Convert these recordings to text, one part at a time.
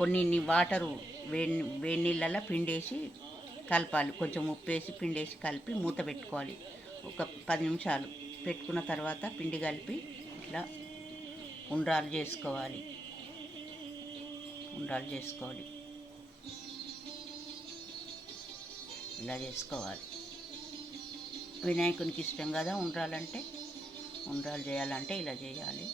కొన్ని వాటరు వేడి వేడి నీళ్ళలో పిండేసి కలపాలి. కొంచెం ఉప్పు వేసి పిండేసి కలిపి మూత పెట్టుకోవాలి. ఒక పది నిమిషాలు. పెట్టుకున్న తర్వాత పిండి కలిపి ఇట్లా ఉండ్రాలు చేసుకోవాలి. ఉండ్రాలు చేసుకోవాలి. ఇలా చేసుకోవాలి. వినాయకునికి ఇష్టం కదా ఉండ్రాలంటే? ఉండ్రాలు చేయాలంటే ఇలా చేయాలి.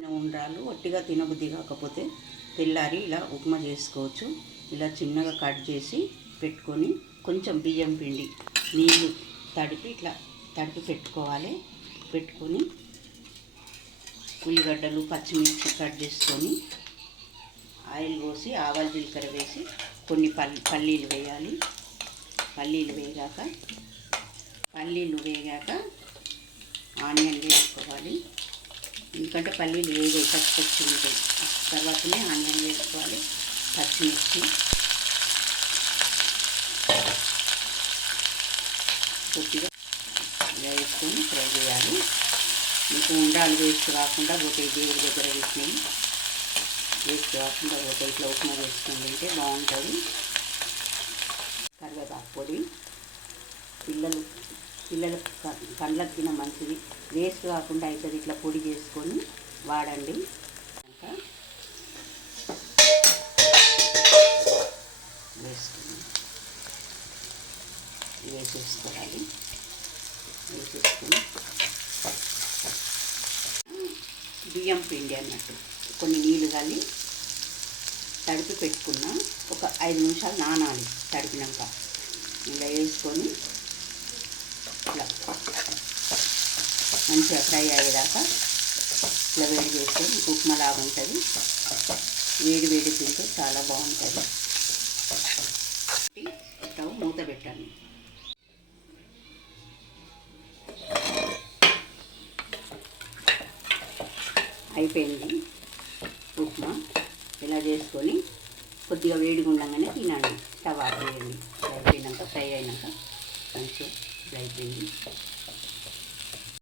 చిన్న ఉండ్రాలు ఒట్టిగా తినబుద్ధి కాకపోతే తెల్లారి ఇలా ఉప్మా చేసుకోవచ్చు. ఇలా చిన్నగా కట్ చేసి పెట్టుకొని కొంచెం బియ్యం పిండి నీళ్ళు తడిపి ఇట్లా తడిపి పెట్టుకోవాలి. పెట్టుకొని ఉల్లిగడ్డలు పచ్చిమిర్చి కట్ చేసుకొని ఆయిల్ పోసి ఆవాలు జీలకర్ర వేసి కొన్ని పల్లి పల్లీలు వేయాలి. పల్లీలు వేగాక పల్లీలు వేగాక ఆనియన్ వేసుకోవాలి. ఎందుకంటే పల్లీలు వేగే పచ్చి పచ్చి ఉంటాయి తర్వాతనే ఆనియన్ వేసుకోవాలి పచ్చిమిర్చి. కొద్దిగా వేసుకొని ఫ్రై చేయాలి. ఇంకా ఉండాలి వేస్ట్ కాకుండా ఒకటి దేవుడి దగ్గర వేసినాయి. వేస్ట్ కాకుండా పోతే ఇట్లా ఉప్మా వేసుకొని తింటే బాగుంటుంది. కరివేపాకు పొడి. పిల్లలు పిల్లల పండ్లకు తిన మంచిది. వేస్ట్ కాకుండా అవుతుంది ఇట్లా పొడి చేసుకొని వాడండి. వేసుకుని వేసేసుకోవాలి. వేసేసుకుని బియ్యం పిండి అన్నట్టు. కొన్ని నీళ్ళు కలిగి తడిపి పెట్టుకున్న ఒక ఐదు నిమిషాలు నానాలి తడిపినాక. ఇలా వేసుకొని ఇట్లా మంచిగా ఫ్రై అయ్యేదాకా ఇట్లా వేడి చేస్తే ఉప్మా లాగా ఉంటుంది. వేడి వేడి తింటే చాలా బాగుంటుంది. స్టవ్ మూత పెట్టాను అయిపోయింది ఉప్మా. ఇలా చేసుకొని కొద్దిగా వేడిగా ఉండగానే తినండి. స్టవ్ ఆపేయండి అయిపోయినాక ఫ్రై అయినాక మంచిగా ఇట్లా అయిపోయింది